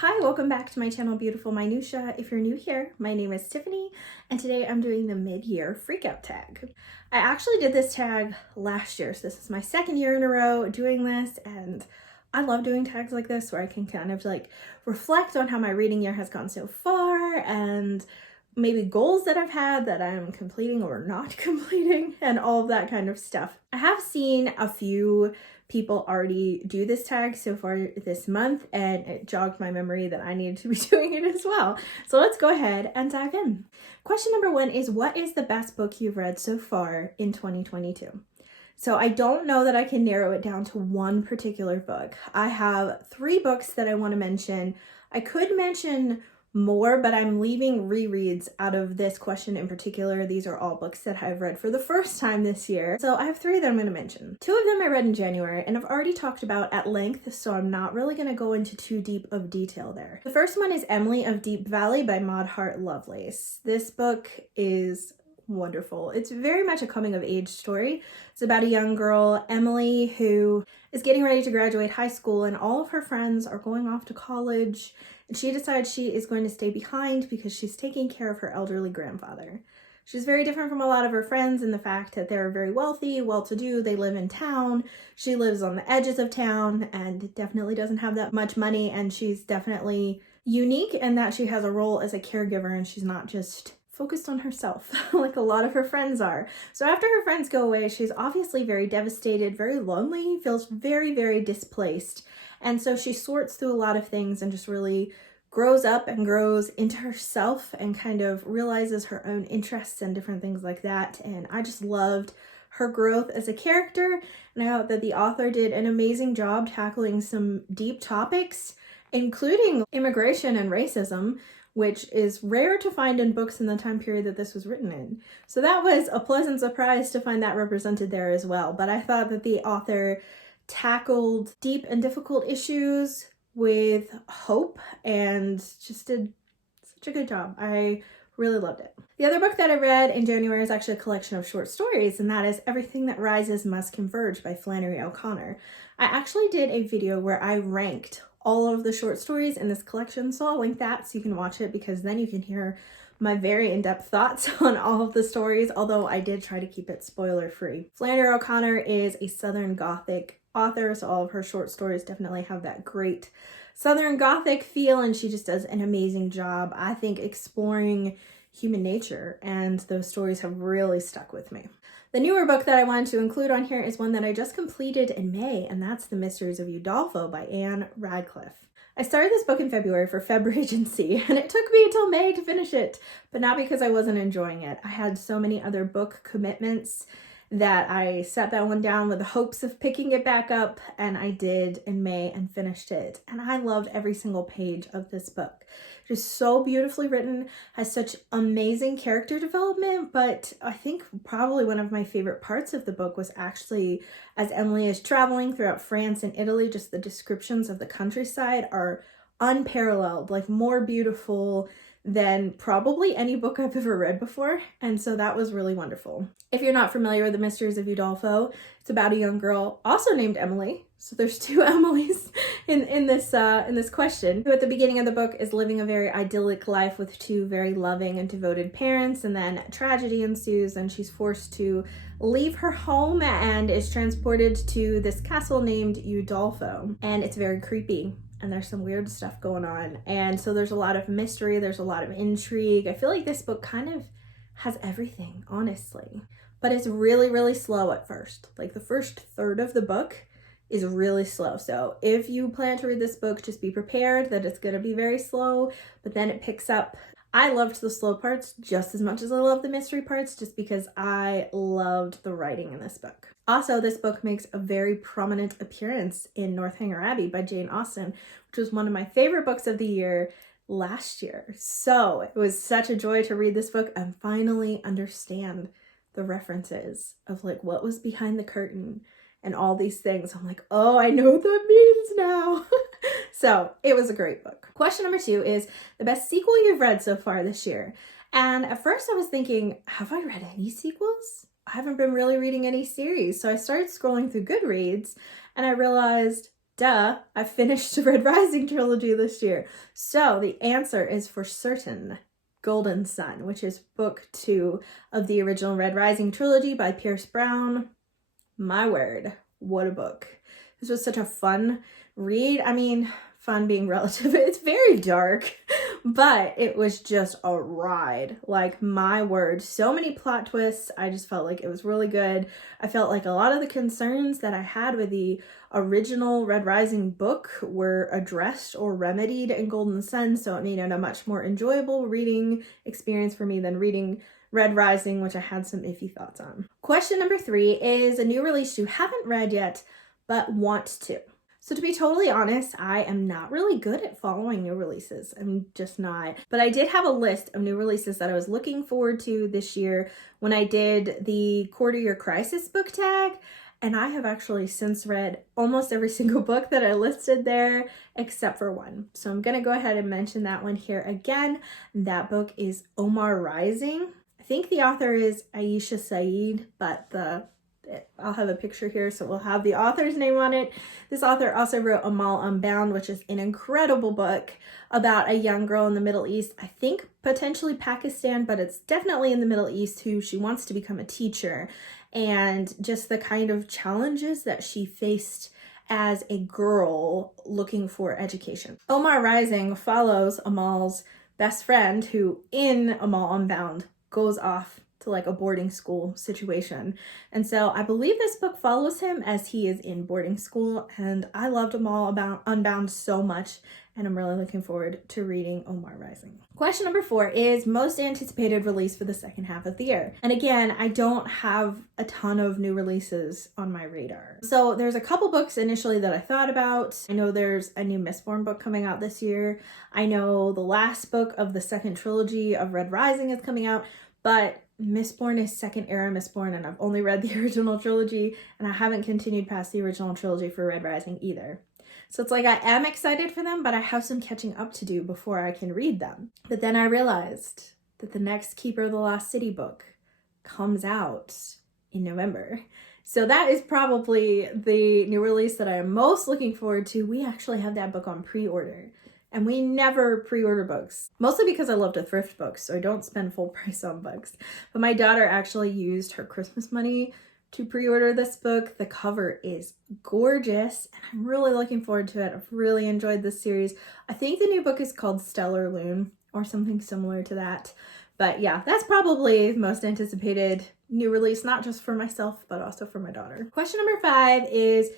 Hi, welcome back to my channel, Beautiful Minutia. If you're new here, my name is Tiffany, and today I'm doing the mid-year freakout tag. I actually did this tag last year, so this is my second year in a row doing this, and I love doing tags like this where I can kind of like reflect on how my reading year has gone so far, and maybe goals that I've had that I'm completing or not completing, and all of that kind of stuff. I have seen a few people already do this tag so far this month, and it jogged my memory that I needed to be doing it as well. So let's go ahead and dive in. Question number one is, what is the best book you've read so far in 2022? So I don't know that I can narrow it down to one particular book. I have 3 books that I want to mention. I could mention more, but I'm leaving rereads out of this question in particular. These are all books that I've read for the first time this year. So I have 3 that I'm going to mention. 2 of them I read in January and I've already talked about at length, so I'm not really going to go into too deep of detail there. The first one is Emily of Deep Valley by Maud Hart Lovelace. This book is wonderful. It's very much a coming of age story. It's about a young girl, Emily, who is getting ready to graduate high school, and all of her friends are going off to college, and she decides she is going to stay behind because she's taking care of her elderly grandfather. She's very different from a lot of her friends in the fact that they're very wealthy, well-to-do, they live in town. She lives on the edges of town and definitely doesn't have that much money, and she's definitely unique in that she has a role as a caregiver and she's not just focused on herself like a lot of her friends are. So after her friends go away, she's obviously very devastated, very lonely, feels very, very displaced. And so she sorts through a lot of things and just really grows up and grows into herself and kind of realizes her own interests and different things like that. And I just loved her growth as a character, and I thought that the author did an amazing job tackling some deep topics, including immigration and racism, which is rare to find in books in the time period that this was written in. So that was a pleasant surprise to find that represented there as well. But I thought that the author tackled deep and difficult issues with hope and just did such a good job. I really loved it. The other book that I read in January is actually a collection of short stories, and that is Everything That Rises Must Converge by Flannery O'Connor. I actually did a video where I ranked all of the short stories in this collection, so I'll link that so you can watch it, because then you can hear my very in-depth thoughts on all of the stories, although I did try to keep it spoiler-free. Flannery O'Connor is a Southern Gothic author, so all of her short stories definitely have that great Southern Gothic feel, and she just does an amazing job, I think, exploring human nature, and those stories have really stuck with me. The newer book that I wanted to include on here is one that I just completed in May, and that's The Mysteries of Udolpho by Anne Radcliffe. I started this book in February for Feb Regency, and it took me until May to finish it, but not because I wasn't enjoying it. I had so many other book commitments that I set that one down with the hopes of picking it back up, and I did in May and finished it. And I loved every single page of this book. Just so beautifully written, has such amazing character development, but I think probably one of my favorite parts of the book was actually as Emily is traveling throughout France and Italy, just the descriptions of the countryside are unparalleled, like more beautiful than probably any book I've ever read before, and so that was really wonderful. If you're not familiar with The Mysteries of Udolpho, it's about a young girl also named Emily. So there's 2 Emilys in this question, who at the beginning of the book is living a very idyllic life with 2 very loving and devoted parents, and then tragedy ensues and she's forced to leave her home and is transported to this castle named Udolpho, and it's very creepy. And there's some weird stuff going on. And so there's a lot of mystery, there's a lot of intrigue. I feel like this book kind of has everything, honestly. But it's really, really slow at first. Like the first third of the book is really slow. So if you plan to read this book, just be prepared that it's gonna be very slow, but then it picks up. I loved the slow parts just as much as I love the mystery parts, just because I loved the writing in this book. Also, this book makes a very prominent appearance in Northanger Abbey by Jane Austen, which was one of my favorite books of the year last year. So it was such a joy to read this book and finally understand the references of like what was behind the curtain and all these things. I'm like, oh, I know what that means now. So it was a great book. Question number 2 is the best sequel you've read so far this year. And at first I was thinking, have I read any sequels? I haven't been really reading any series. So I started scrolling through Goodreads and I realized Duh, I finished the Red Rising trilogy this year. So the answer is for certain Golden Sun, which is book 2 of the original Red Rising trilogy by Pierce Brown. My word, what a book. This was such a fun read. I mean, fun being relative. It's very dark, but it was just a ride. Like, my word, so many plot twists. I just felt like it was really good. I felt like a lot of the concerns that I had with the original Red Rising book were addressed or remedied in Golden Sun, so it made it a much more enjoyable reading experience for me than reading Red Rising, which I had some iffy thoughts on. Question number 3 is a new release you haven't read yet, but want to. So to be totally honest, I am not really good at following new releases. I'm just not. But I did have a list of new releases that I was looking forward to this year when I did the Quarter Year Crisis book tag. And I have actually since read almost every single book that I listed there, except for one. So I'm going to go ahead and mention that one here again. That book is Omar Rising. I think the author is Aisha Saeed, but I'll have a picture here, so we'll have the author's name on it. This author also wrote Amal Unbound, which is an incredible book about a young girl in the Middle East, I think potentially Pakistan, but it's definitely in the Middle East, who she wants to become a teacher, and just the kind of challenges that she faced as a girl looking for education. Omar Rising follows Amal's best friend, who in Amal Unbound goes off to like a boarding school situation. And so I believe this book follows him as he is in boarding school, and I loved Amal Unbound so much, and I'm really looking forward to reading Omar Rising. Question number 4 is most anticipated release for the second half of the year. And again, I don't have a ton of new releases on my radar. So there's a couple books initially that I thought about. I know there's a new Mistborn book coming out this year. I know the last book of the second trilogy of Red Rising is coming out, but Mistborn is second era Mistborn, and I've only read the original trilogy, and I haven't continued past the original trilogy for Red Rising either. So it's like I am excited for them, but I have some catching up to do before I can read them. But then I realized that the next Keeper of the Lost City book comes out in November. So that is probably the new release that I am most looking forward to. We actually have that book on pre-order. And we never pre-order books, mostly because I love to thrift books, so I don't spend full price on books. But my daughter actually used her Christmas money to pre-order this book. The cover is gorgeous, and I'm really looking forward to it. I've really enjoyed this series. I think the new book is called Stellar Loon, or something similar to that. But yeah, that's probably the most anticipated new release, not just for myself, but also for my daughter. Question number 5 is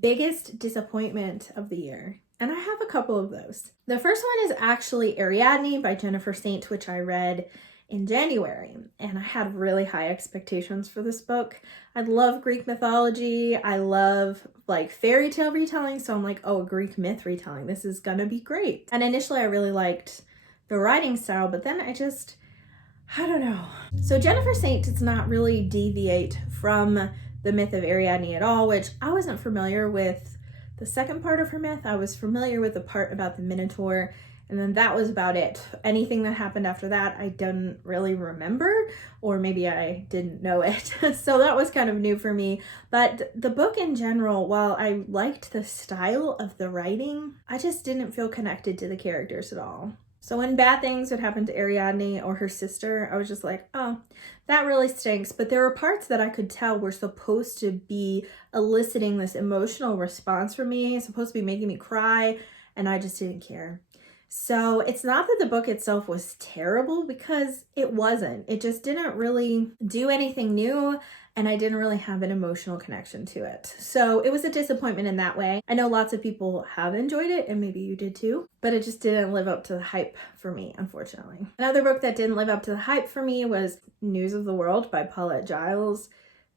biggest disappointment of the year. And I have a couple of those. The first one is actually Ariadne by Jennifer Saint, which I read in January. And I had really high expectations for this book. I love Greek mythology. I love like fairy tale retelling. So I'm like, oh, a Greek myth retelling. This is gonna be great. And initially I really liked the writing style, but then I don't know. So Jennifer Saint does not really deviate from the myth of Ariadne at all, which I wasn't familiar with. The second part of her myth, I was familiar with the part about the Minotaur, and then that was about it. Anything that happened after that, I didn't really remember, or maybe I didn't know it. So that was kind of new for me. But the book in general, while I liked the style of the writing, I just didn't feel connected to the characters at all. So when bad things would happen to Ariadne or her sister, I was just like, oh, that really stinks. But there were parts that I could tell were supposed to be eliciting this emotional response from me, supposed to be making me cry, and I just didn't care. So it's not that the book itself was terrible, because it wasn't. It just didn't really do anything new, and I didn't really have an emotional connection to it. So it was a disappointment in that way. I know lots of people have enjoyed it, and maybe you did too, but it just didn't live up to the hype for me, unfortunately. Another book that didn't live up to the hype for me was News of the World by Paulette Giles.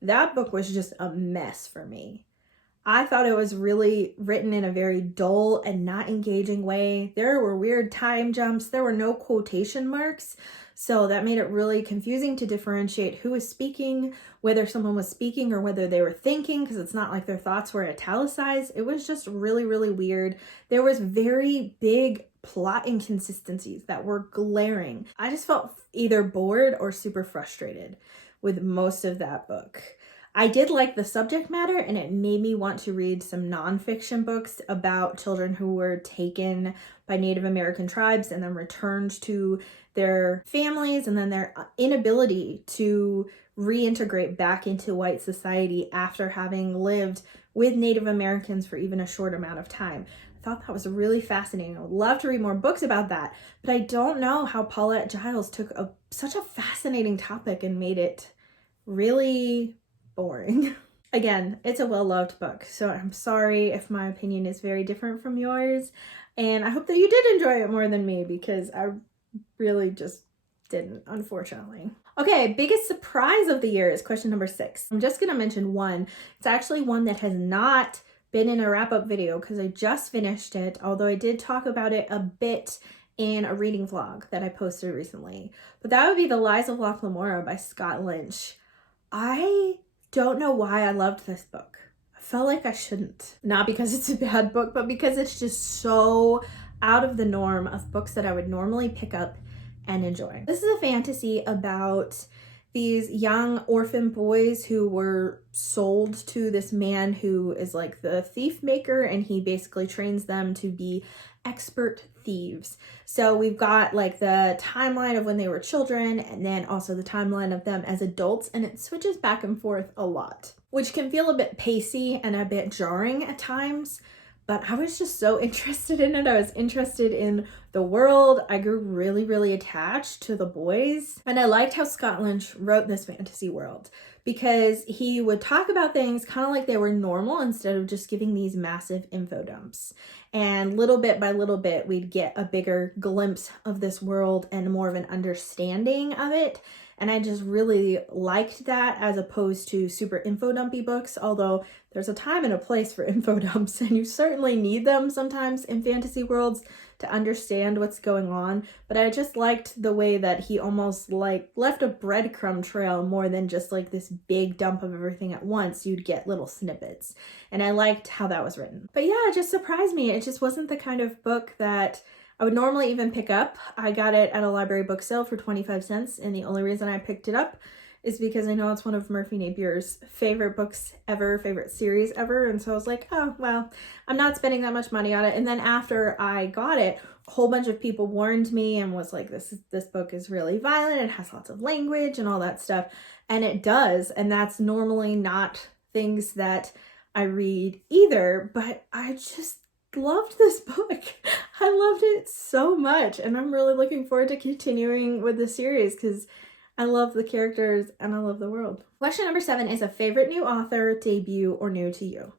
That book was just a mess for me. I thought it was really written in a very dull and not engaging way. There were weird time jumps. There were no quotation marks. So that made it really confusing to differentiate who was speaking, whether someone was speaking or whether they were thinking, because it's not like their thoughts were italicized. It was just really, really weird. There was very big plot inconsistencies that were glaring. I just felt either bored or super frustrated with most of that book. I did like the subject matter, and it made me want to read some nonfiction books about children who were taken by Native American tribes and then returned to their families, and then their inability to reintegrate back into white society after having lived with Native Americans for even a short amount of time. I thought that was really fascinating. I would love to read more books about that, but I don't know how Paulette Giles took such a fascinating topic and made it really boring. Again, it's a well-loved book, so I'm sorry if my opinion is very different from yours, and I hope that you did enjoy it more than me, because I really just didn't, unfortunately. Okay, biggest surprise of the year is question number 6. I'm just gonna mention one. It's actually one that has not been in a wrap-up video because I just finished it, although I did talk about it a bit in a reading vlog that I posted recently. But that would be The Lies of Locke Lamora by Scott Lynch. I don't know why I loved this book. I felt like I shouldn't. Not because it's a bad book, but because it's just so out of the norm of books that I would normally pick up and enjoy. This is a fantasy about these young orphan boys who were sold to this man who is like the thief maker, and he basically trains them to be expert thieves. So we've got like the timeline of when they were children, and then also the timeline of them as adults, and it switches back and forth a lot, which can feel a bit pacey and a bit jarring at times. But I was just so interested in it. I was interested in the world. I grew really, really attached to the boys. And I liked how Scott Lynch wrote this fantasy world, because he would talk about things kind of like they were normal instead of just giving these massive info dumps. And little bit by little bit, we'd get a bigger glimpse of this world and more of an understanding of it. And I just really liked that, as opposed to super info dumpy books, although there's a time and a place for info dumps, and you certainly need them sometimes in fantasy worlds to understand what's going on. But I just liked the way that he almost like left a breadcrumb trail more than just like this big dump of everything at once. You'd get little snippets, and I liked how that was written. But yeah, it just surprised me. It just wasn't the kind of book that I would normally even pick up. I got it at a library book sale for 25 cents, and the only reason I picked it up is because I know it's one of Murphy Napier's favorite books ever, favorite series ever, and so I was like, oh, well, I'm not spending that much money on it. And then after I got it, a whole bunch of people warned me and was like, this book is really violent, it has lots of language and all that stuff, and it does, and that's normally not things that I read either, but I just loved this book. I loved it so much, and I'm really looking forward to continuing with the series because I love the characters and I love the world. Question number 7 is a favorite new author, debut, or new to you.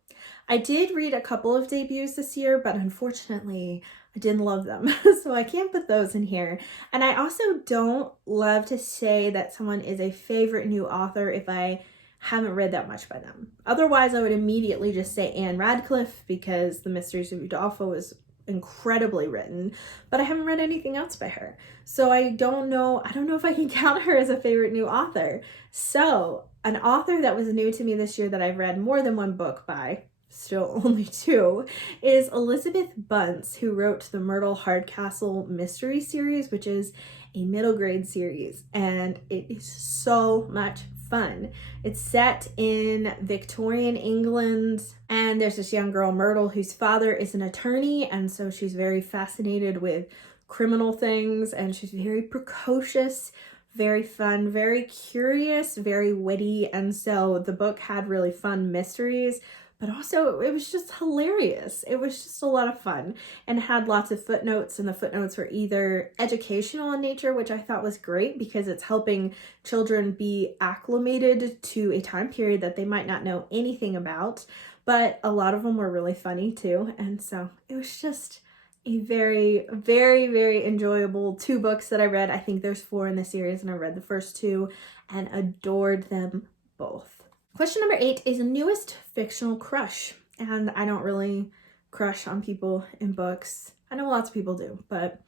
I did read a couple of debuts this year, but unfortunately I didn't love them, so I can't put those in here. And I also don't love to say that someone is a favorite new author if I haven't read that much by them. Otherwise, I would immediately just say Anne Radcliffe, because The Mysteries of Udolpho is incredibly written, but I haven't read anything else by her. So I don't know if I can count her as a favorite new author. So an author that was new to me this year that I've read more than one book by, still only 2, is Elizabeth Bunce, who wrote the Myrtle Hardcastle mystery series, which is a middle grade series, and it is so much fun. It's set in Victorian England, and there's this young girl, Myrtle, whose father is an attorney, and so she's very fascinated with criminal things, and she's very precocious, very fun, very curious, very witty, and so the book had really fun mysteries, but also it was just hilarious. It was just a lot of fun and had lots of footnotes, and the footnotes were either educational in nature, which I thought was great because it's helping children be acclimated to a time period that they might not know anything about, but a lot of them were really funny too. And so it was just a very, very, very enjoyable 2 books that I read. I think there's 4 in the series, and I read the first 2 and adored them both. Question number 8 is newest fictional crush. And I don't really crush on people in books. I know lots of people do, but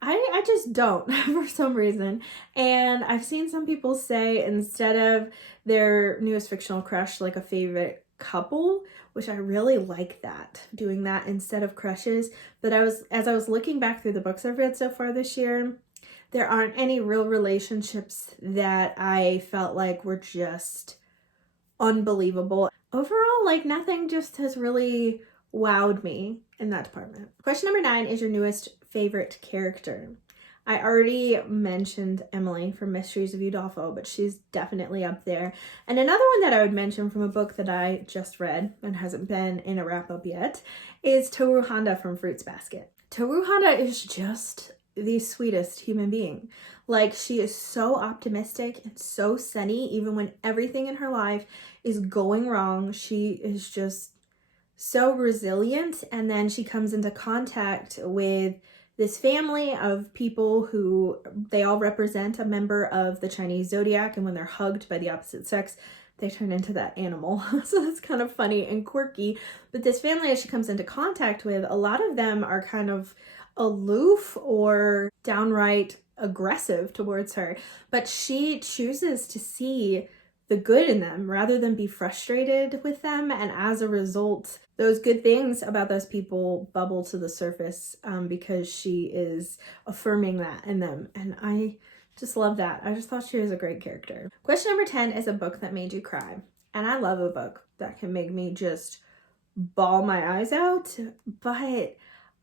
I just don't for some reason. And I've seen some people say instead of their newest fictional crush, like a favorite couple, which I really like that, doing that instead of crushes. But as I was looking back through the books I've read so far this year, there aren't any real relationships that I felt like were just unbelievable. Overall, like nothing just has really wowed me in that department. Question number 9 is your newest favorite character. I already mentioned Emily from Mysteries of Udolpho, but she's definitely up there. And another one that I would mention from a book that I just read and hasn't been in a wrap-up yet is Toru Honda from Fruits Basket. Toru Honda is just the sweetest human being. Like, she is so optimistic and so sunny, even when everything in her life is going wrong. She is just so resilient, and then she comes into contact with this family of people who they all represent a member of the Chinese zodiac, and when they're hugged by the opposite sex, they turn into that animal. So that's kind of funny and quirky. But this family that she comes into contact with, a lot of them are kind of aloof or downright aggressive towards her, but she chooses to see the good in them rather than be frustrated with them, and as a result, those good things about those people bubble to the surface because she is affirming that in them, and I just love that. I just thought she was a great character. Question number 10 is a book that made you cry, and I love a book that can make me just bawl my eyes out, but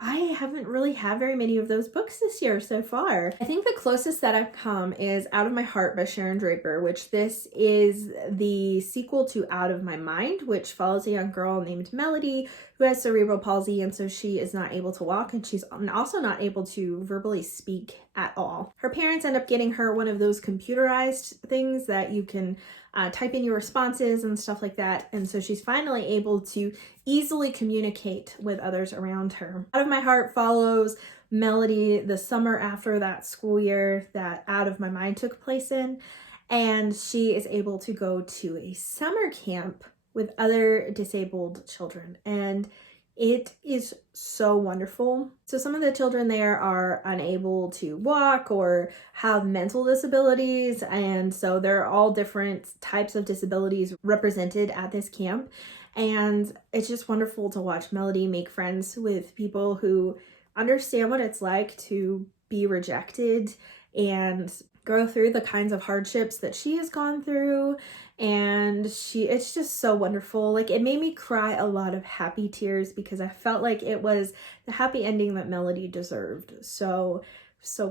I haven't really had very many of those books this year so far. I think the closest that I've come is Out of My Heart by Sharon Draper, which this is the sequel to Out of My Mind, which follows a young girl named Melody who has cerebral palsy, and so she is not able to walk, and she's also not able to verbally speak at all. Her parents end up getting her one of those computerized things that you can type in your responses and stuff like that, and so she's finally able to easily communicate with others around her. Out of My Heart follows Melody the summer after that school year that Out of My Mind took place in, and she is able to go to a summer camp with other disabled children, and it is so wonderful. So some of the children there are unable to walk or have mental disabilities, and so there are all different types of disabilities represented at this camp. And it's just wonderful to watch Melody make friends with people who understand what it's like to be rejected and go through the kinds of hardships that she has gone through. And it's just so wonderful. Like, it made me cry a lot of happy tears because I felt like it was the happy ending that Melody deserved. So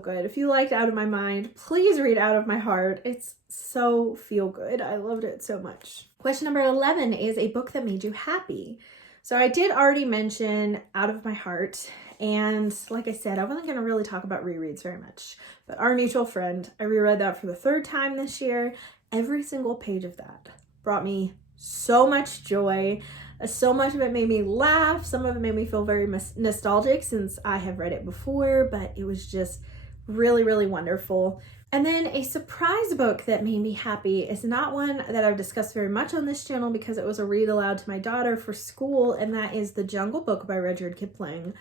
good. If you liked Out of My Mind, please read Out of My Heart. It's so feel good. I loved it so much. Question number 11 is a book that made you happy. So I did already mention Out of My Heart, and like I said, I wasn't going to really talk about rereads very much, but Our Mutual Friend, I reread that for the 3rd time this year. Every single page of that brought me so much joy. So much of it made me laugh. Some of it made me feel very nostalgic since I have read it before, but it was just really, really wonderful. And then a surprise book that made me happy is not one that I've discussed very much on this channel because it was a read aloud to my daughter for school, and that is The Jungle Book by Rudyard Kipling.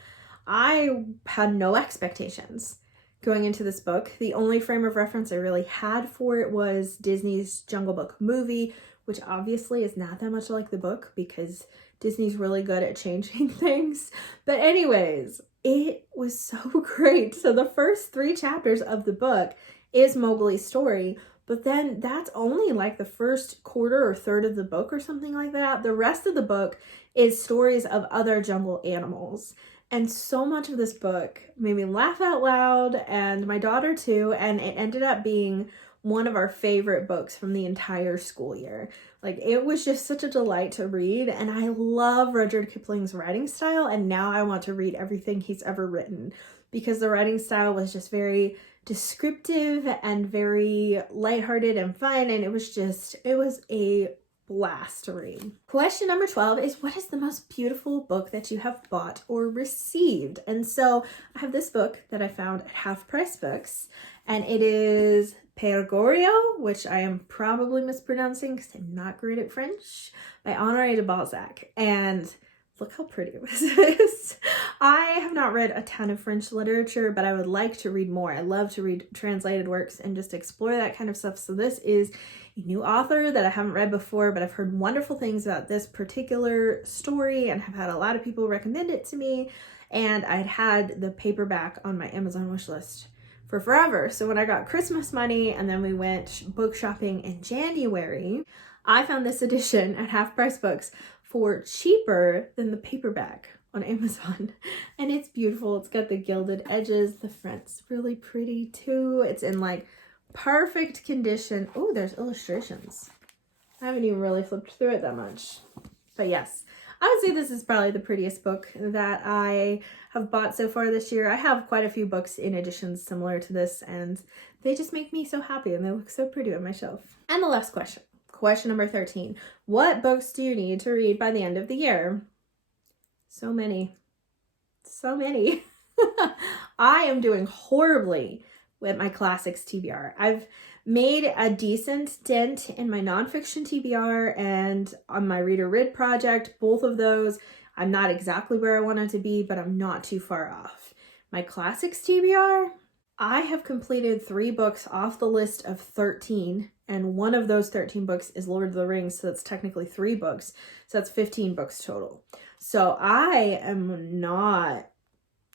I had no expectations going into this book. The only frame of reference I really had for it was Disney's Jungle Book movie, which obviously is not that much like the book because Disney's really good at changing things. But anyways, it was so great. So the first 3 chapters of the book is Mowgli's story, but then that's only like the first quarter or third of the book or something like that. The rest of the book is stories of other jungle animals. And so much of this book made me laugh out loud, and my daughter too, and it ended up being one of our favorite books from the entire school year. Like, it was just such a delight to read, and I love Rudyard Kipling's writing style, and now I want to read everything he's ever written because the writing style was just very descriptive and very lighthearted and fun, and it was a blast to read. Question number 12 is, what is the most beautiful book that you have bought or received? And so I have this book that I found at Half Price Books, and it is Pergorio, which I am probably mispronouncing because I'm not great at French, by Honoré de Balzac. And look how pretty this is. I have not read a ton of French literature, but I would like to read more. I love to read translated works and just explore that kind of stuff. So this is a new author that I haven't read before, but I've heard wonderful things about this particular story and have had a lot of people recommend it to me. And I'd had the paperback on my Amazon wish list for forever. So when I got Christmas money and then we went book shopping in January, I found this edition at Half Price Books for cheaper than the paperback on Amazon. And it's beautiful. It's got the gilded edges. The front's really pretty too. It's in like perfect condition. Oh, there's illustrations. I haven't even really flipped through it that much. But yes, I would say this is probably the prettiest book that I have bought so far this year. I have quite a few books in editions similar to this, and they just make me so happy and they look so pretty on my shelf. And the last question. Question number 13. What books do you need to read by the end of the year? So many. So many. I am doing horribly with my classics TBR. I've made a decent dent in my nonfiction TBR and on my reader rid project. Both of those, I'm not exactly where I wanted to be, but I'm not too far off. My classics TBR, I have completed 3 books off the list of 13, and one of those 13 books is Lord of the Rings, so that's technically 3 books, so that's 15 books total. So I am not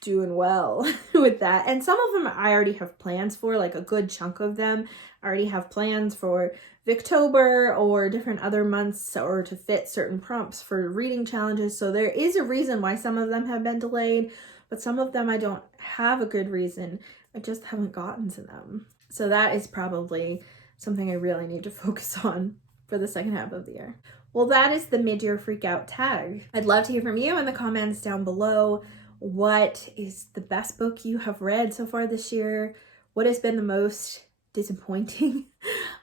doing well with that, and some of them I already have plans for, like a good chunk of them. I already have plans for Victober or different other months, or to fit certain prompts for reading challenges, so there is a reason why some of them have been delayed, but some of them I don't have a good reason. I just haven't gotten to them. So that is probably something I really need to focus on for the second half of the year. Well, that is the mid-year freak out tag. I'd love to hear from you in the comments down below. What is the best book you have read so far this year? What has been the most disappointing?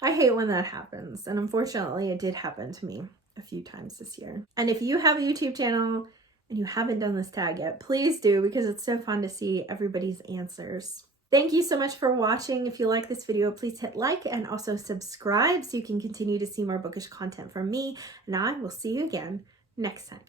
I hate when that happens, and unfortunately it did happen to me a few times this year. And if you have a YouTube channel and you haven't done this tag yet, please do, because it's so fun to see everybody's answers. Thank you so much for watching. If you like this video, please hit like and also subscribe so you can continue to see more bookish content from me, and I will see you again next time.